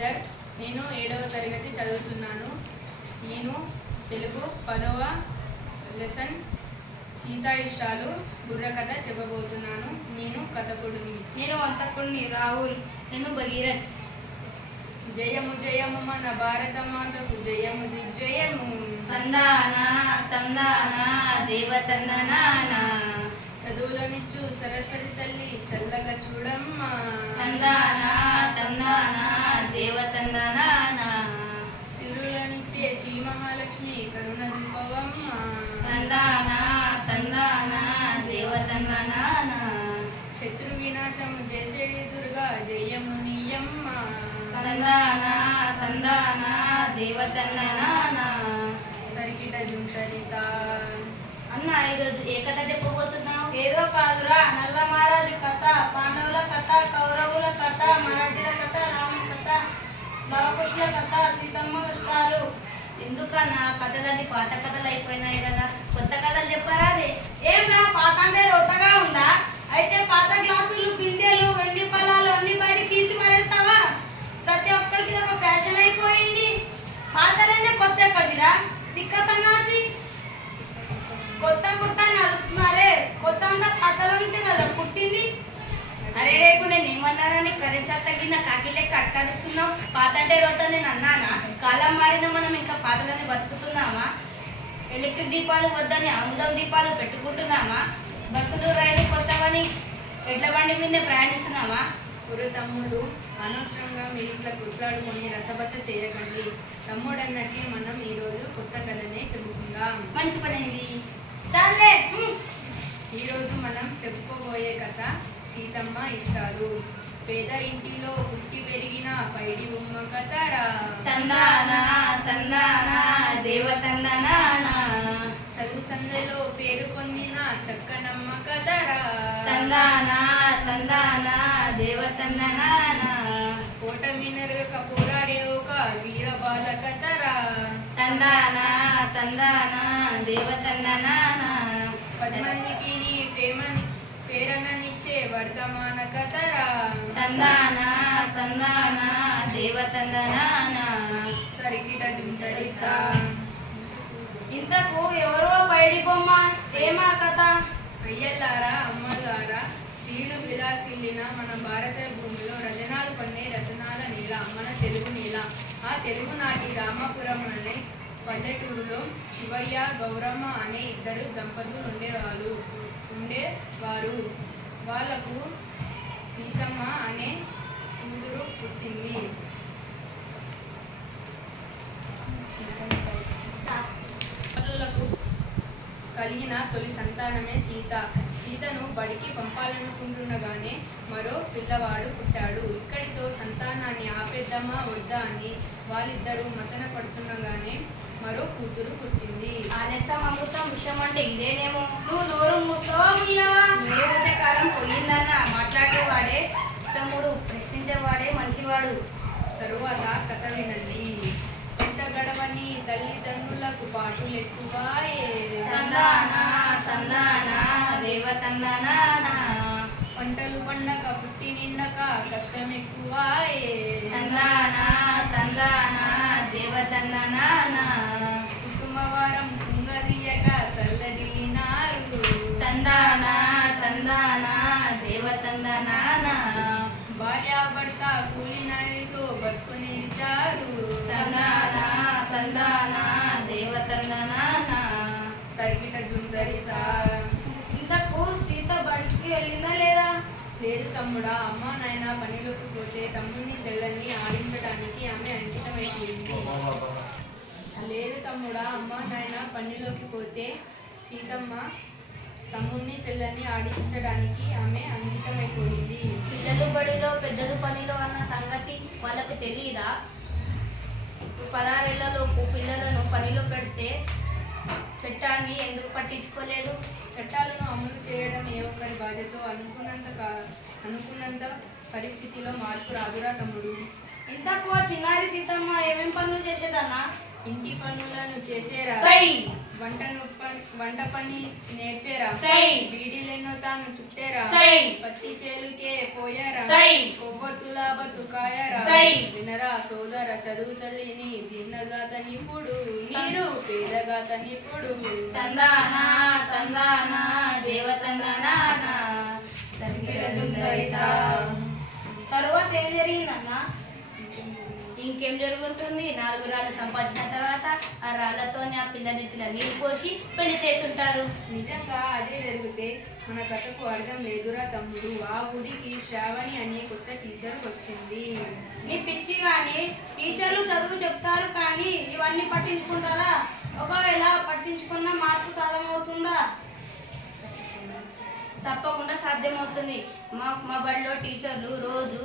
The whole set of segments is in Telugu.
శ్రీధర్. నేను 7వ తరగతి చదువుతున్నాను. నేను తెలుగు 10వ లెసన్ సీతా ఇష్టాలు బుర్రకథ చెప్పబోతున్నాను. నేను కథకుడిని. నేను వంటకుడిని రాహుల్. నేను భగీరథ్. జయము జయము మన భారత మాతకు జయము దిగ్జయము. తందానా తందానా దేవతందనానా. చదువులనిచ్చు సరస్వతి తల్లి చల్లగా చూడమ్మా. తందానా తందానా దేవతందనానా. సిరులనిచ్చే శ్రీ మహాలక్ష్మి కరుణ రూపవమ్మ. తందానా తందానా దేవతందనానా. శత్రు వినాశము చేసేది దుర్గా జయము నీయమ్మ. తందానా తందానా దేవతందనానా. తరికిట జుంటరిత. అన్న ఈరోజు ఏ కథ చెప్పబోతున్నావు? ఏదో కాదురా, నల్ల మహారాజు కథ, పాండవుల కథ, కౌరవుల కథ, మరాఠీల కథ, రాముల కథ, లవకుశుల కథ, సీతమ్మ కష్టాలు. ఎందుకన్నా కథలన్నీ పాత కథలు అయిపోయినాయి కదా, కొత్త కథలు చెప్పారా? అదే ఏం రా, పాత అంటే రొట్టగా ఉందా? అయితే పాత గ్లాసులు, బిందెలు, వెండి పళ్ళాలు అన్ని బయట తీసి మరేస్తావా? ప్రతి ఒక్కరికి ఒక ఫ్యాషన్ అయిపోయింది. పాతలైతే కొత్త ఎక్కడిదిరా తిక్క సన్నాసి. కొత్త కొత్త నడుస్తున్నారే, కొత్త అంతా పాతలో నుంచే కదా పుట్టింది. అరే రేపు నేను ఏమన్నానని కరెంట్ తగ్గిన కాకి లెక్క అట్టడుస్తున్నావు. పాత అంటే రోత నేను అన్నానా? కాలం మారిన మనం ఇంకా పాతలోనే బతుకుతున్నామా? ఎలక్ట్రిక్ దీపాలు వద్దని ఆముదం దీపాలు పెట్టుకుంటున్నామా? బస్సులు రైలు కొత్తవని ఎడ్ల బండి మీదే ప్రయాణిస్తున్నామా? ఒరు తమ్ముడు, అనవసరంగా మీ ఇంట్లో కుట్లాడుకొని రసబస చేయకండి. తమ్ముడు అన్నట్లే మనం ఈరోజు కొత్త కథనే చెప్పుకుందాం. మంచి పని అయింది. చాలే. ఈరోజు మనం చెప్పుకోబోయే కథ సీతమ్మ ఇష్టాలు. పేద ఇంటిలో పుట్టి పెరిగిన పైడి ఉమ్మ కథరా. తందానా తందానా దేవతందనానా. చదువు సందెలో పేరు పొందిన చక్కనమ్మ కథరా. తందానా తందానా దేవతందనానా. ఓటమి నెరగక పోరాడే ఒక వీరబాల కథరా. తందానా తందానా దేవతందనానా. 10 మందికి నీ ప్రేరణనిచ్చే వర్తమాన కథరా. తందానా తందానా దేవతందనానా. తరికిట జుంటరిత. ఇంతకు ఎవరో పైడి బొమ్మ, ఏమా కథ? అయ్యల్లారా, అమ్మలారా, స్త్రీలు విలాసిల్లిన మన భారత భూమిలో రతనాలు పండే రతనాల నేల మన తెలుగు నేల. ఆ తెలుగు నాటి రామాపురంలోని పల్లెటూరులో శివయ్య, గౌరమ్మ అనే 2 దంపతులు ఉండేవారు. వాళ్లకు సీతమ్మ అనే కూతురు పుట్టింది. దంపతులకు కలిగిన తొలి సంతానమే సీత. సీతను బడికి పంపాలనుకుంటుండగానే మరో పిల్లవాడు పుట్టాడు. ఇక్కడితో సంతానాన్ని ఆపేద్దామా వద్దా అని వాళ్ళిద్దరూ మతన పడుతుండగానే మరో కూతురు పుట్టింది. ఆలస్యం అమృతం విషయం అంటే ఇదేనేమో. నువ్వు నోరు మూస్తావా ముయ్యవా? నీరు ఊసే కాలం పోయిందన్న మాట్లాడేవాడే తమ్ముడు, ప్రశ్నించేవాడే మంచివాడు. తరువాత కథ వినండి. ఇంత గడవని తల్లిదండ్రులకు పాటులెక్కువాయే. తందానా తందానా దేవతందనానా. పంటలు పండక పుట్టి నిండక కష్టమెక్కువాయే. తందానా తందానా దేవతందనానా. కుటుంబ వారం కుంగదీయక తల్లడిల్లినారు. తందానా తందానా దేవతందనానా. భార్యాభర్త కూలి నారితో బతుకు నిలిచారు. తందానా తందానా దేవతందనానా. తరిగిట జుంతరిత. ఇంతకు సీత బడికి వెళ్ళిందా లేదా? లేదు తమ్ముడా, అమ్మ నాయన పనిలోకి పోతే తమ్ముడిని చెల్లెల్ని ఆడించడానికి ఆమె అంకితమైపోయింది. లేదు తమ్ముడా, అమ్మ నాయన పనిలోకి పోతే సీతమ్మ తమ్ముడిని చెల్లెల్ని ఆడించడానికి ఆమె అంకితమైపోయింది. పిల్లలు బడిలో పెద్దలు పనిలో అన్న సంగతి వాళ్ళకు తెలియదా? 16 ఏళ్లలోపు పిల్లలను పనిలో పెడితే చట్టాన్ని ఎందుకు పట్టించుకోలేదు? చట్టాలను అమలు చేయడం ఏ ఒక్కరి బాధ్యత. అనుకున్నంత పరిస్థితిలో మార్పు రాదురా తమ్ముడు. ఇంతకు చిన్నారి సీతమ్మ ఏమేం పనులు చేసేదన్నా? ఇంటి పనులను చేసేరా. సై వంట పని నేర్చేరా. సై బీడీలెన్నో తాను చుట్టేరా. సై పత్తి చేలుకే పోయారా. సై కొవ్వొత్తుల బతుకాయరా. సై వినరా సోదర చదువు తల్లిని భిన్నగాత నిపుడు నీరు పేదగాత నిపుడు తందానా తందానా దేవతందానా తర్వాత ఏం జరిగిందన్న? ఇంకేం జరుగుతుంది? 4 రాళ్ళు సంపాదించిన తర్వాత ఆ రాళ్లతోనే ఆ పిల్లనెత్తిన నీళ్ళు పోసి పెళ్లి చేసుంటారు. నిజంగా అదే జరిగితే మన కథకు అర్థం లేదురా తమ్ముడు. ఆ ఊరికి శ్రావణి అనే కొత్త టీచర్ వచ్చింది. నీ పిచ్చి కానీ టీచర్లు చదువు చెప్తారు కానీ ఇవన్నీ పట్టించుకుంటారా? ఒకవేళ పట్టించుకున్న మార్పు సాధమవుతుందా? తప్పకుండా సాధ్యమవుతుంది. మా బడిలో టీచర్లు రోజు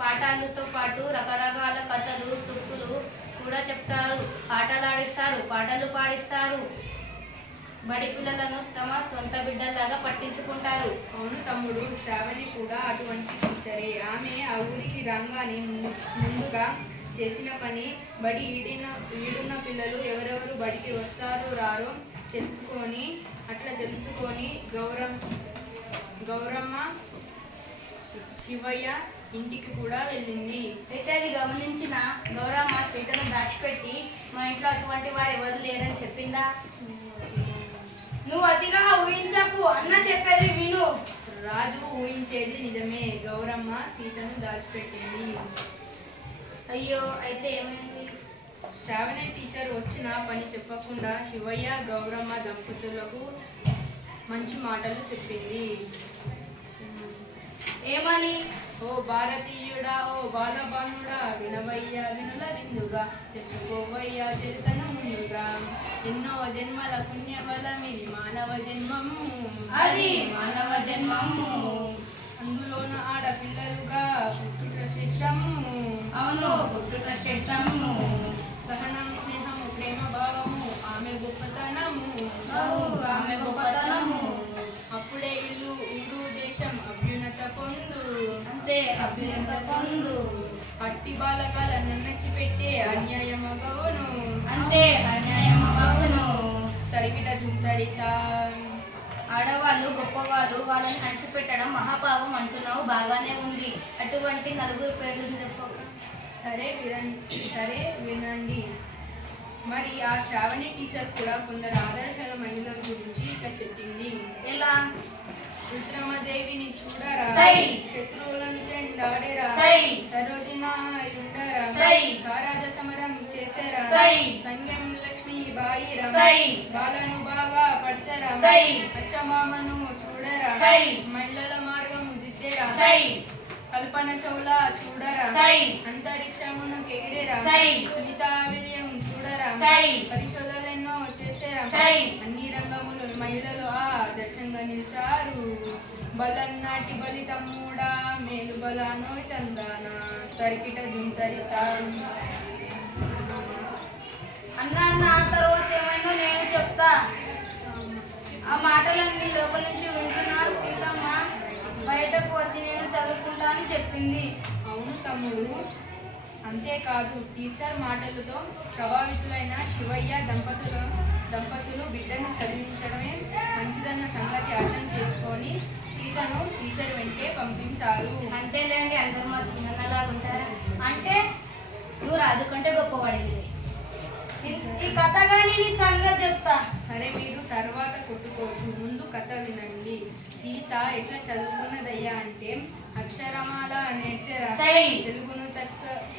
పాఠాలతో పాటు రకరకాల కథలు సుక్కులు కూడా చెప్తారు. ఆటలు ఆడిస్తారు, పాటలు పాడిస్తారు. బడి పిల్లలను తమ సొంత బిడ్డలాగా పట్టించుకుంటారు. అవును తమ్ముడు, శ్రావణి కూడా అటువంటి టీచరే. ఆమె ఆ ఊరికి రాగానే ముందుగా చేసిన పని బడి ఈడున్న పిల్లలు ఎవరెవరు బడికి వస్తారో రారో తెలుసుకొని గౌరమ్మ శివయ్య ఇంటికి కూడా వెళ్ళింది. అయితే అది గమనించిన గౌరమ్మ సీతను దాచిపెట్టి మా ఇంట్లో అటువంటి వారు ఎవరు లేరని చెప్పిందా? నువ్వు అతిగా ఊహించకు, అన్న చెప్పేది విను. రాజు ఊహించేది నిజమే. గౌరమ్మ సీతను దాచిపెట్టింది. అయ్యో, అయితే ఏమైంది? శ్రావణి టీచర్ వచ్చిన పని చెప్పకుండా శివయ్య గౌరమ్మ దంపతులకు మంచి మాటలు చెప్పింది. ఏమని? ఓ భారతీయుడా, ఓ బాలబాణుడా, వినవయ్యా వినుల విందుగా, తెలుసుకోవయ్యా చరితను ముందుగా. ఎన్నో జన్మల పుణ్యబలమిది మానవ జన్మము, అది మానవ జన్మము. అందులోన ఆడపిల్లలుగా పుట్టుట శ్రేష్టము. అవును, పుట్టుట శ్రేష్టము. సహనం, స్నేహము, ప్రేమ భావము ఆమె గొప్పతనము. ఆమె గొప్పతనము. అప్పుడే ఊరు దేశం అభ్యున్నత పొందు. అంతే, అభ్యున్నత పొందు. అట్టి బాలకాల నన్నచి పెట్టే అన్యాయమగవును. అంటే అన్యాయమగును. తరిగిట జుంతరిత. ఆడవాళ్ళు గొప్పవాళ్ళు, వాళ్ళని హంచిపెట్టడం మహాపాపం అంటున్నావు, బాగానే ఉంది. అటువంటి 4 పేర్లు చెప్పక. సరే వినండి. మరి ఆ శ్రావణి టీచర్ కూడా కొందరు ఆదర్శాల మహిళల గురించి ఇట్లా చెప్పింది. ఎలా? రుద్రమదేవిని చూడరా, సై. శత్రువులను చెండాడేరా, సై. సరోజినాయుండరా, సై. స్వరాజ సమరం చేసేరా, సై. సంగం లక్ష్మీ బాయిరా, సై. బాలను బాగా పడ్చరా, సై. అచ్చమామను చూడరా, సై. మహిళల మార్గము దిద్దేరా, సై. కల్పన చౌలా చూడరా, సై. అంతరిక్షమును ఎగిరేరా, సై. సునీత విలియం చూడరా, సై. పరిశోధనలెన్నో చేసేరా, సై. అన్ని రంగములు మహిళలు ఆదర్శంగా నిలిచారు. బలన్నాటి బలి తమ్ముడా, మేలు బలానోయ్ తందానా, తరికిట జుంతరిత. అన్న తర్వాత ఏమైందో నేను చెప్తా. ఆ మాటలన్నీ లోపల నుంచి వింటున్న సీతమ్మ బయటకు వచ్చి నేను చదువుకుంటా అని చెప్పింది. అవును తమ్ముడు, అంతేకాదు టీచర్ మాటలతో ప్రభావితులైన శివయ్య దంపతులు బిడ్డను చదివించడమే మంచిదన్న సంగతి అర్థం చేసుకొని సీతను టీచర్ వెంటే పంపించారు. అంతేలేండి, అందరూ మా చిన్నలా ఉంటారా? అంటే నువ్వు రాజు కంటే గొప్పవాడివి. ఈ కథ కానీ నీ సంగతి చెప్తా. సరే, మీరు తర్వాత కొట్టుకోవచ్చు, ముందు కథ వినండి. సీత ఎట్లా చదువుకున్నదయ్యా అంటే అక్షరమాల నేర్చేరా, సై. తెలుగును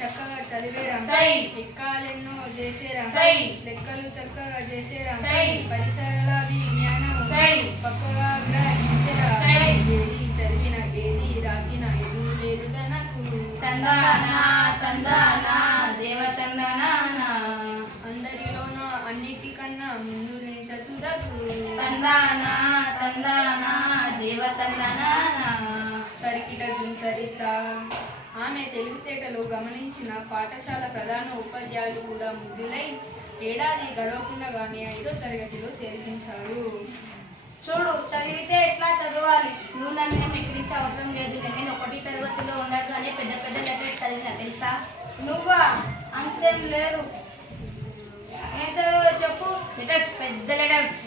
చక్కగా చదివేరా, సై. ఎక్కాలెన్నో చేసేరా, సై. లెక్కలు చక్కగా చేసేరా, సై. పరిసరాల విజ్ఞానం సై. పక్కగా గ్రహించేరా, సై. ఏది చదివిన ఏది రాసిన ఎదు లేదు తనకు. తందానా తందానా దేవతందానా, అందరిలోన అన్నిటికన్నా ముందు నిల్చతుదకు. తందానా తందానా దేవతందానా. తరికిట జుంతరిత. ఆమె తెలివితేటలు గమనించిన పాఠశాల ప్రధాన ఉపాధ్యాయులు కూడా ముగ్ధులై ఏడాది గడవకుండగానే 5వ తరగతిలో చేర్పించాడు. చూడు, చదివితే ఎట్లా చదవాలి. నువ్వు నన్ను ఏం ఎక్కిరించే అవసరం లేదు. నేను 1వ తరగతిలో ఉండగానే పెద్ద పెద్ద లెటర్స్ చదివిన, తెలుసా? నువ్వా? అంతేం లేదు. ఏం చదివో చెప్పు. లెటర్స్, పెద్ద లెటర్స్.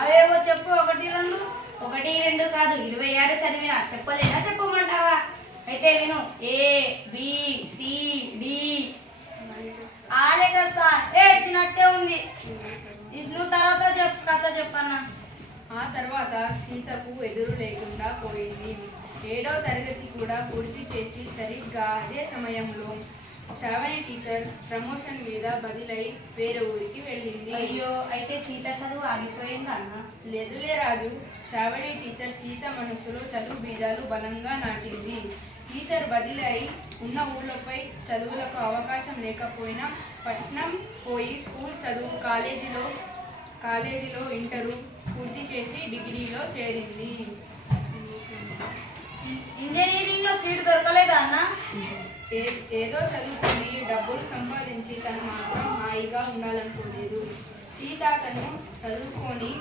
అవేవో చెప్పు. 1, 2. 1, 2 కాదు, 26 చదివిన. చెప్పలేనా? చెప్పమంటావా? అయితే విను. A B 7వ తరగతి కూడా పూర్తి చేసి సరిగ్గా అదే సమయంలో శ్రావణి టీచర్ ప్రమోషన్ మీద బదిలై వేరే ఊరికి వెళ్ళింది. అయ్యో, అయితే సీత చదువు ఆగిపోయింది అన్న. లేదులే రాజు, శ్రావణి టీచర్ సీత మనసులో చదువు బీజాలు బలంగా నాటింది. టీచర్ బదిలై ఉన్న ఊళ్ళపై చదువులకు అవకాశం లేకపోయినా పట్నం పోయి స్కూల్ చదువు కాలేజీలో ఇంటరు పూర్తి చేసి డిగ్రీలో చేరింది. ఇంజనీరింగ్లో సీట్ దొరకలేదా అన్న? ఏదో చదువుకొని డబ్బులు సంపాదించి తను మాత్రం హాయిగా ఉండాలనుకోలేదు. సీత తను చదువుకొని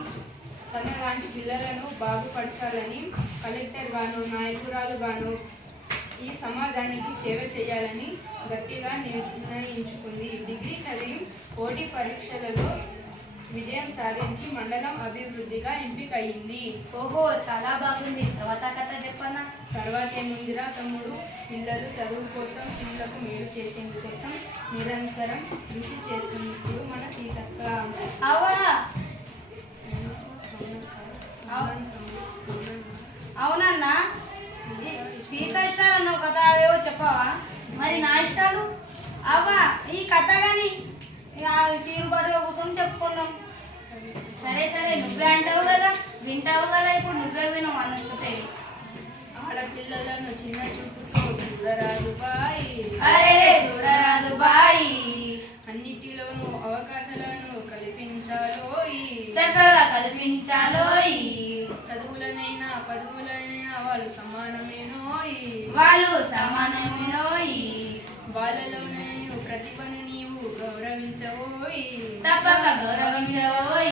తన లాంటి పిల్లలను బాగుపరచాలని, కలెక్టర్ గాను నాయకురాలు గాను ఈ సమాజానికి సేవ చేయాలని గట్టిగా నిర్ణయించుకుంది. డిగ్రీ చదివి పోటీ పరీక్షలలో విజయం సాధించి మండలం అభివృద్ధిగా ఎంపికయింది. ఓహో, చాలా బాగుంది. తర్వాత కథ చెప్పనా? తర్వాత ఏముందిరా తమ్ముడు, పిల్లలు చదువు కోసం స్త్రీలకు మేలు చేసేందుకోసం నిరంతరం కృషి చేస్తున్నప్పుడు మన సీతక్క. అవునా? అవునన్నా, సీత ఇష్టాలు అన్నావు కదా, అవేవో చెప్పవా? మరి నా ఇష్టాలు? అవ్వా, ఈ కథ కానీ తీరుబాటుగా కూర్చొని చెప్పుకుందాం. సరే సరే, నువ్వే అంటావు కదా, వింటావు కదా, ఇప్పుడు నువ్వే విను మనం చెప్పేది. ఆడపిల్లలను చిన్న చూపుతో చూడరాదు బాయి, అరే చూడరాదు బాయి, అన్నిటిలోనూ అవకాశాలను కల్పించాలోయి, చక్కగా కల్పించాలోయి, చదువులనైనా పదవులనైనా వాళ్ళు సమానమేనోయి, వాళ్ళు సమానమేనోయి, వాళ్ళలోనే ప్రతిభని నీవు గౌరవించవోయి, తప్పక గౌరవించవోయి.